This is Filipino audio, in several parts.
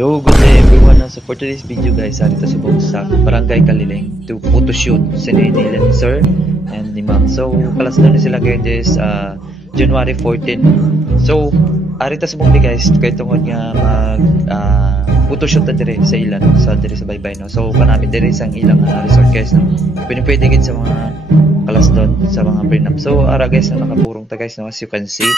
So, good day everyone. So, for today's video guys, arito subong sa Barangay Kaliling to photoshoot si Nilan Sir and ni Ma'am. So, kalas na sila ngayon this January 14. So, arito subong di guys, kay tungod nga mag photoshoot na dire sa ilan, sa dire sa baybay no. So, kanami dire sa ilang resort guys no. Pwede gid sa mga kalas doon sa mga prenup. So, ara guys na nakapurong ta guys no, as you can see.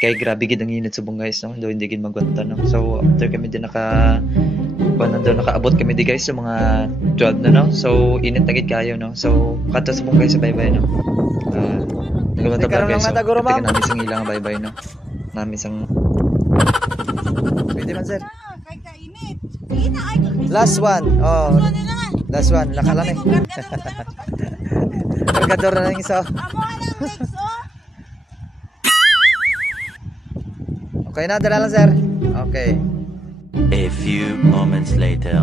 Kaya grabe gid ang init subong guys no, do hindi gid magwanta no. So after kami din nakaabot kami di guys sa mga 12 na no. So init na gid kayo no. So kadto subong guys sa baybay no. Nagawanta ba guys. So tika namin sang ilang baybay no. Namin sang pwede man sir. Kay kainit. Last one. Oh. Last one. Lakalan eh. Kargador na lang isa. Amo nang next oh. Okay na, dala lang sir. Okay. A few moments later.